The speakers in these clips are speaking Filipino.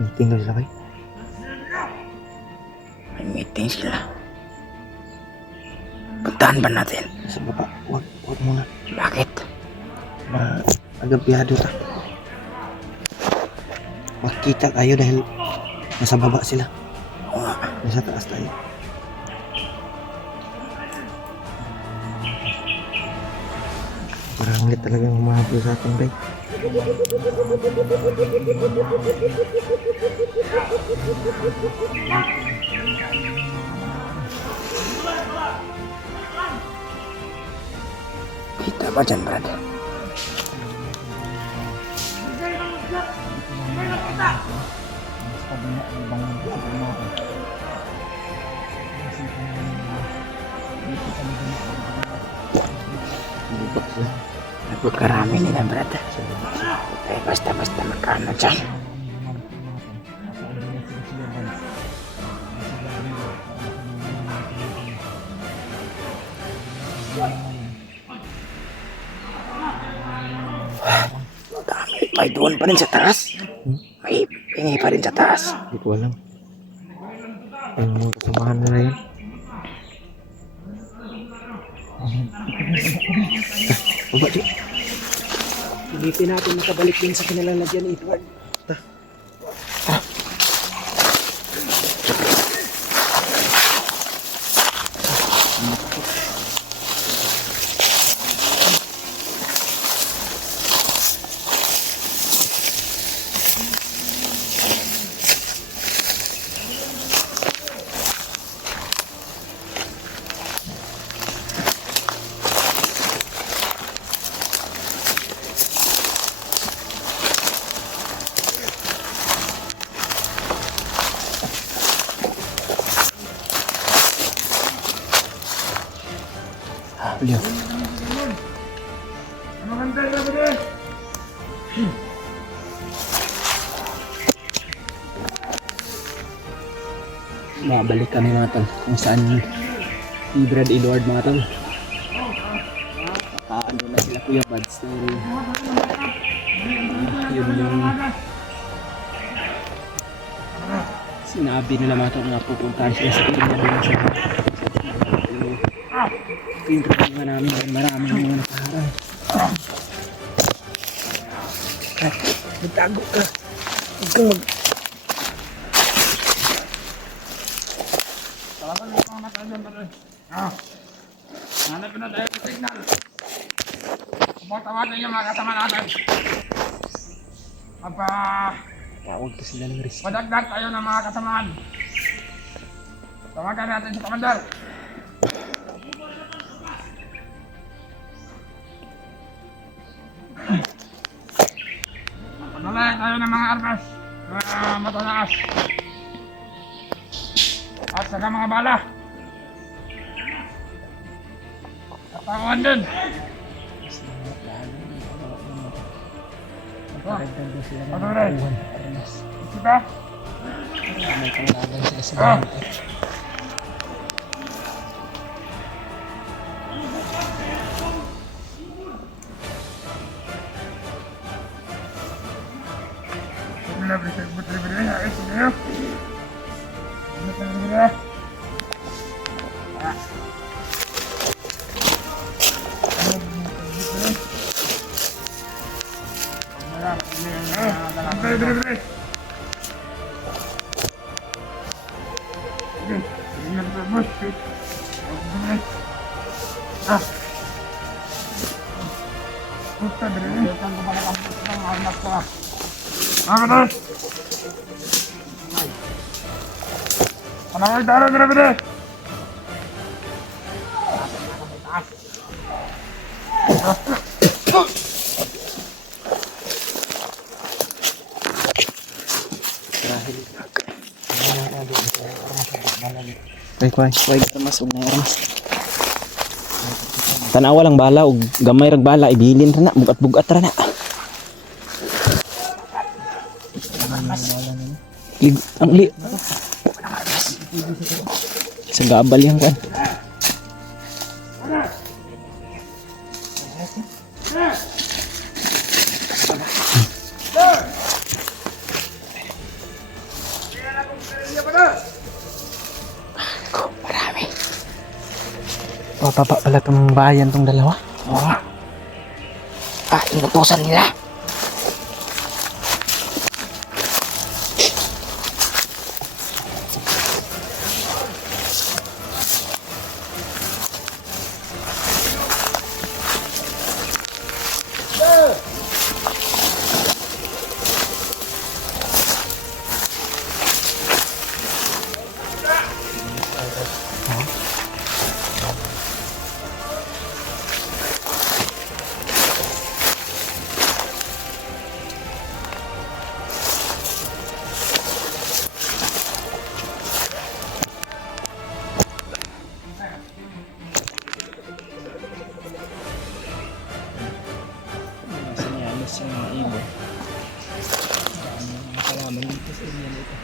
Meeting sila kay? May meeting sila. Puntahan ba natin? Sa baba, wag muna. Bakit? Agabyado ta. Makita tayo dahil nasa baba sila. Oo nga. Nasa taas tayo. Marami talagang humahabol sa ating bay. Kita ba dyan, Brad? Napagkarami nila, Brad. Eh, basta-basta magkano dyan. May doon pa rin sa taas. May pingi pa rin sa taas. Hindi ko alam. Yung mga kasamahan nila yun. Baba, Di. Pilitin natin makabalik din sa kinalalagyan, Edward. Beliau. Mabalik kami mga tol kung saan si Brad Edward mga tol. Nakaano na sila Kuya Buds dahil yun yung sinabi nila mga tol na pupuntahan sila sa area nila sa ito yung problema namin dahil maraming mga nakaharang. Magtago ka. Huwag kang mag... Hanap na tayo ng signal. Tawagan yung mga kasama natin. Tawag ka sila ng rescue. Padagdag tayo ng mga kasamaan. Tawagan natin si Commander. Padalay tayo ng mga armas. Matanaas. At saka mga bala. Katawan din. Nagkaragdag din sila ng Ano mga rin? buwan armas. Diba? May panglaban sila sa mga Puta, binilitan ko pala ang armas ko. Mataas! Ano ang dara, grabe! Kuy, armas ug na armas. Tanawa lang bala ug gamay rag bala ibilin ra na bugat-bugat ra na. Ang li. Sa gabal yang kan. Marami. Papapa pala itong bayan tong dalawa. Oo. Inutusan nila. Sinyalis yung mga ibon. Makalaman dito sa inyo nito.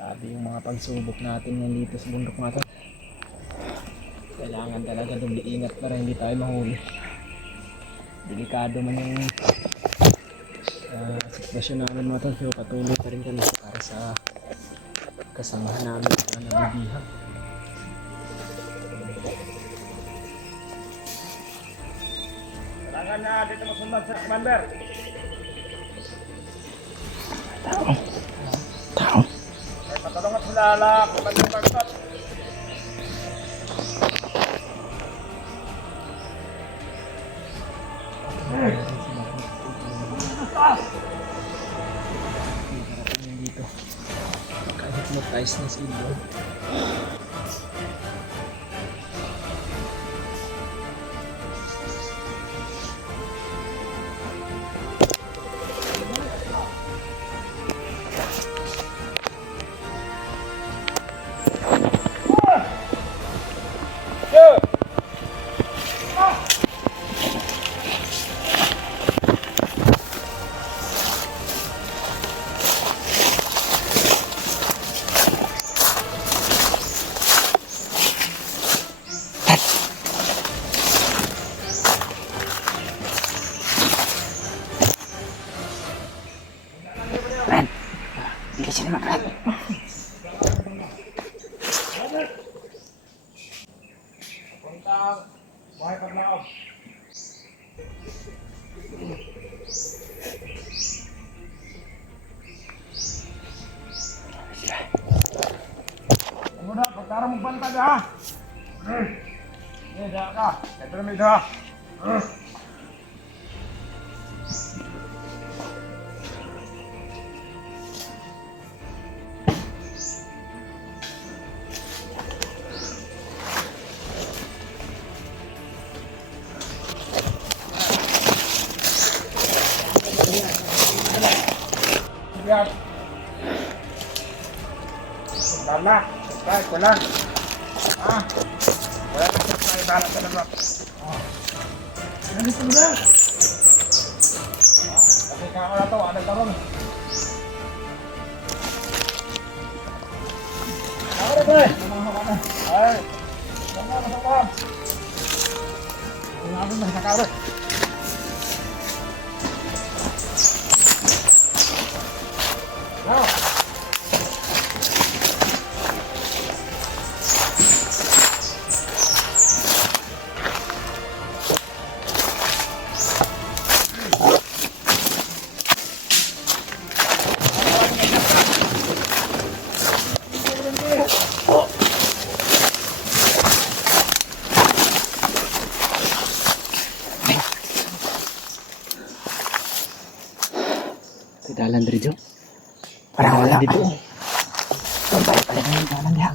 Sabi yung mga pagsubok natin yan dito sa bundok na to. Kailangan talaga doon iingat para hindi tayo mahuli. Delikado man yung sitwasyon namin mga tol, pero patuloy pa rin kami para sa kasamahan namin na nabibihag. Kailangan na dito masunod sa commander. Tao. Ay, patulungan sila ala, commander Bagtot. Nakarating yan dito. Kahit na sa ibon. Hindi sila makat. Puntang, buhay Karnaob. Muna, pagkara mong bantag ha. Hindi, diyan ka. Ito na may ha. Yan. Lala, subscribe ko lang. Wala na subscribe, bahala ka lang. Ganito mo na. Kasi kako na to, anong tarong. Ako na pre. Ay. Sama na sa pam. Ang na sa karo. dalan dito. Parang wala. dito. Doon tayo pala na yung dalan diha.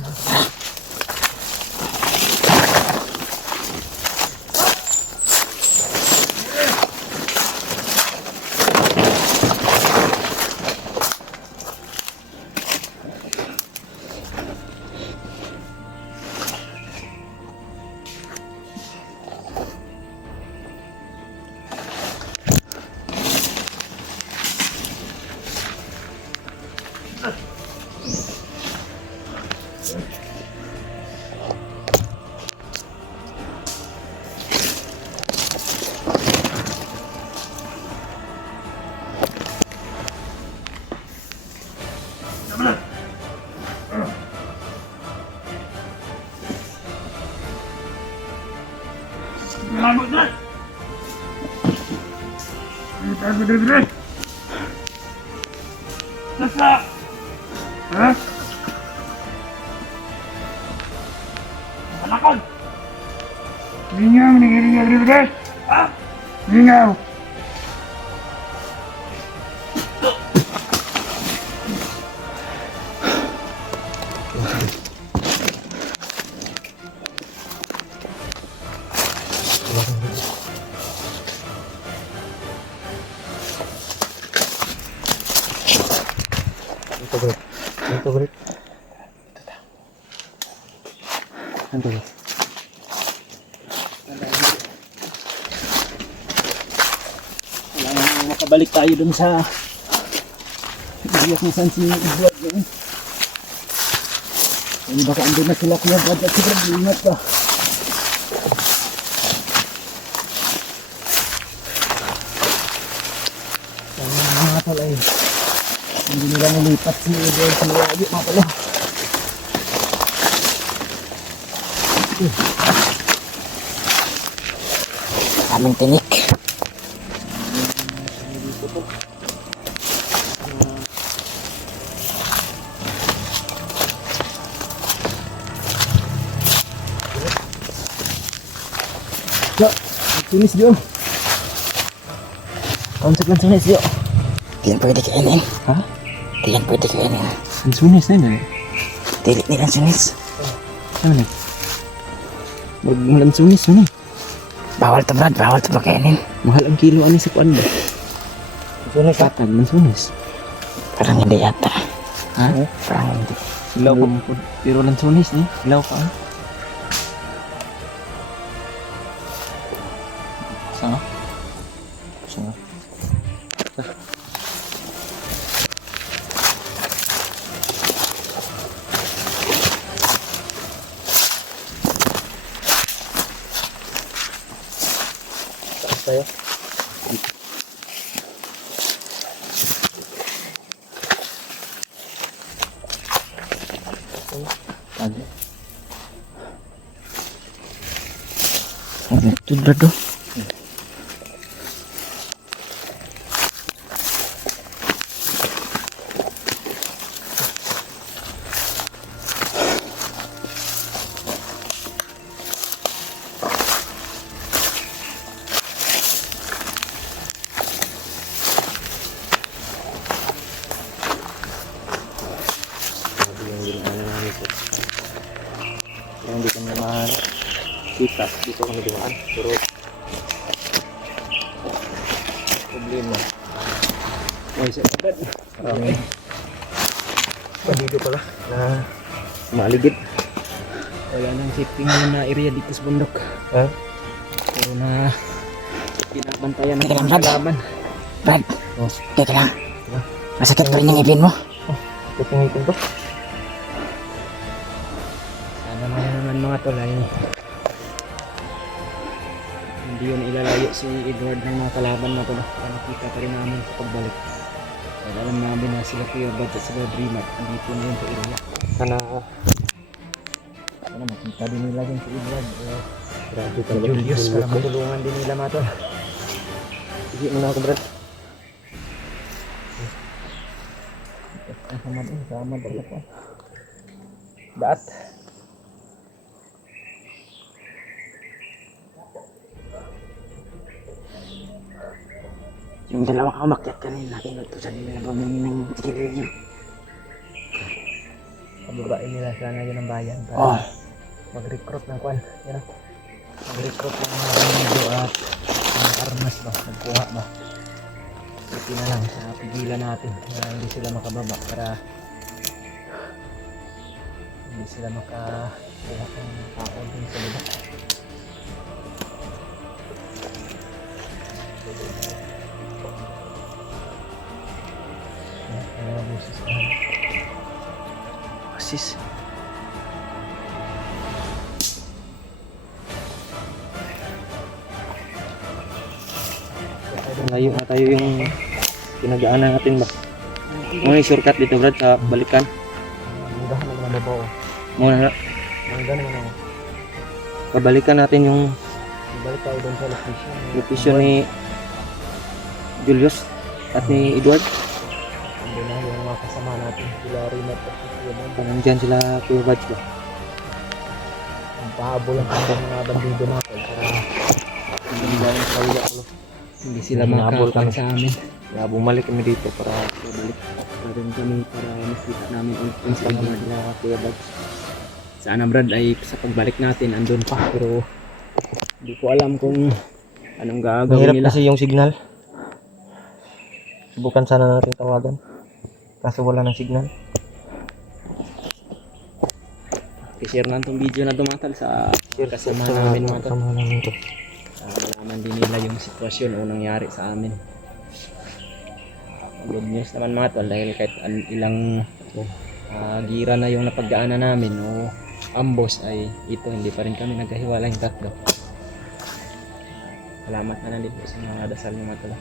Lamot na! Ano tayo bidibili? Nasa! Ha? Malakon! Lingaw, nangiringaw bidibili! Ha? Lingaw! Ito bro. Ito bro. Ito bro. Kailangan makabalik tayo dun sa iyak ni San si Edward yun. Ay baka andun na sila Kuya Brad at si Brad, ingat ka. Ang mga tol ay hindi nila nilipat si Edward si Wagi mga tol. Aming tinik. Ya, sunis dia. Konsep lang sunis dia. Di yan pwede kainin. Ha? Di yan pwede kainin. Ang sunis na yun. Dili nilang sinis. Ano na? Magmulang sunis yun eh. Bawal to Brad, bawal to makainin. Mahal ang kilo ani sa kuan ba? Sunis patag man sunis. Parang hindi yata. Ha? Parang hindi. Ilaw pa mo po. Pero lang sunis ni. Ilaw pa. Sanga? Sanga. Tayo. Ano? Ano ito Brad oh? Yang hindi kami naman kita dito kami dumaan pero problema ay sa agad marami dito pala na maligid wala nang safety na area dito sa bundok pero na pinabantayan ng Teka lang, Brad. kalaban. Brad, Oh. teka lang. Masakit pa rin yung ngipin mo. Tutungitin ko. Sana naman mga tol ay hindi yun ilalayo si Edward ng mga kalaban na to. Para nakita pa rin namin sa pagbalik. Dahil alam namin na sila Kuya Bad at sila Dreamer. Hindi po na yun sa area. Sana makita din nila dyan si Edward. Grabe talaga. Julius para matulungan din nila mga tol. Sige muna ako Brad. Sama talaga. Daat. Yung dalawang umakyat kanina, inutusan nila bumili ng sigarilyo. Pababain nila sana yun ang bayan para Oh, mag-recruit ng kwan. Yan. Mag-recruit ng mga amigo at mga armas ba, nagkuha ba. Ito na lang, pigilan natin na hindi sila makababa para hindi sila makakuha ng tao dun sa lugar. Busis na. sis. Layo na tayo yung pinagdaanan natin ba? Muna yung shortcut dito Brad sa balikan. Muna naman ang babaw. Muna na. Muna naman ako. Pabalikan natin yung balik tayo doon sa location ni Julius at ni Edward. Doon na yung mga kasama natin. Sila Rinat at Kuya. Nandyan sila Kuya Bads ba? Pahabol ang mga bandido natin para hindi sila makakapag sa amin. Kaya bumalik kami dito para bumalik pa rin kami para makita namin yung Edward na Kuya Bads. Sana Brad ay sa pagbalik natin andun pa pero hindi ko alam kung anong gagawin Mahirap nila. kasi yung signal. Subukan sana natin tawagan. Kaso wala ng signal. I-share na itong video na tumatal sa kasama namin mga to. Kasama namin to. Malaman din nila yung sitwasyon o nangyari sa amin. Good news naman mga tol dahil kahit ilang gira na yung napagdaanan namin o ambos ay ito hindi pa rin kami nagkahiwalay yung tatlo. Salamat na lang din po sa mga dasal ng mga tol.